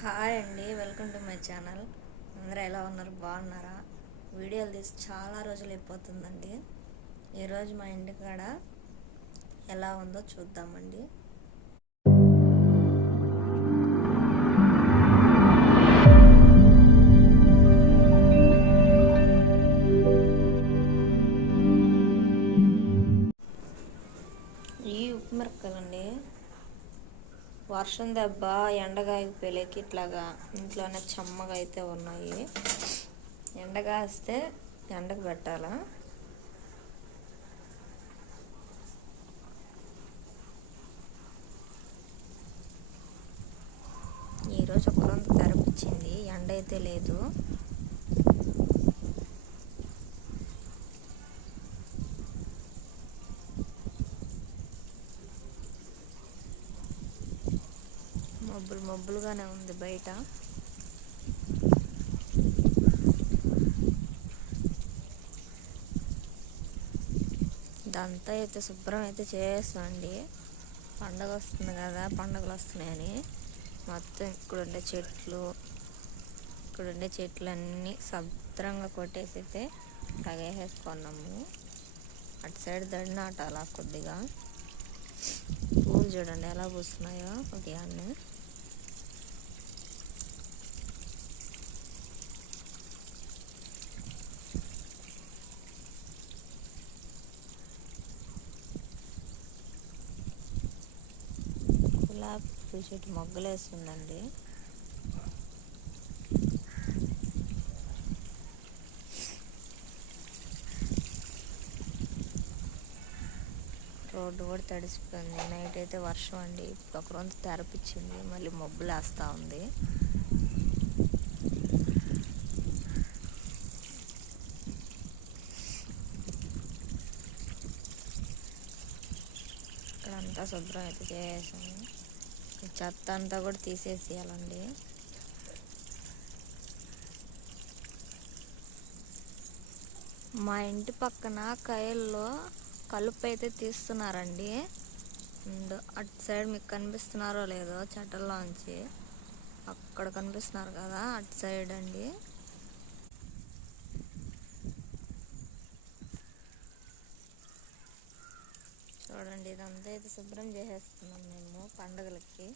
Hi అండి, welcome to my channel. అందరూ ఎలా ఉన్నారు? బాగున్నారా? వీడియోలు తీసి చాలా రోజులు అయిపోతుందండి. ఈరోజు మా ఇంటికాడ ఎలా ఉందో చూద్దామండి. ఈ ఉప్పు మిరపకాయలండి, వర్షం దెబ్బ ఎండగాయకు పెళ్ళికి ఇట్లాగా ఇంట్లోనే చెమ్మగా అయితే ఉన్నాయి. ఎండగాస్తే ఎండకు పెట్టాలా. ఈరోజు ఒక్కరంత తెరపించింది, ఎండ అయితే లేదు. మబ్బులుగానే ఉంది బయట. ఇదంతా అయితే శుభ్రం అయితే చేస్తామండి. పండగ వస్తుంది కదా, పండుగలు వస్తున్నాయని మొత్తం ఇక్కడుండే చెట్లు అన్నీ శుభ్రంగా కొట్టేసి అయితే వేసేసుకున్నాము. అటు సైడ్ దడి నాటాలా కొద్దిగా. పూలు చూడండి ఎలా పూస్తున్నాయో ఉదయాన్నే. గులాబీ పూల చెట్టు మొగ్గలు వేస్తుందండి. రోడ్డు కూడా తడిసిపోయింది. నైట్ అయితే వర్షం అండి. ఇప్పుడు ఒక రోజు తెరపించింది, మళ్ళీ మబ్బులు వేస్తూ ఉంది. ఇక్కడంతా శుభ్రం అయితే చేసాము. చెత్త అంతా కూడా తీసేసేయాలండి. మా ఇంటి పక్కన కాయల్లో కలుపు అయితే తీస్తున్నారండి. అండ్ అటు సైడ్ మీకు కనిపిస్తున్నారో లేదో, చెట్టల్లోంచి అక్కడ కనిపిస్తున్నారు కదా, అటు సైడ్ అండి. చూడండి, ఇదంతా అయితే శుభ్రం చేసేస్తున్నాం మేము పండుగలకి.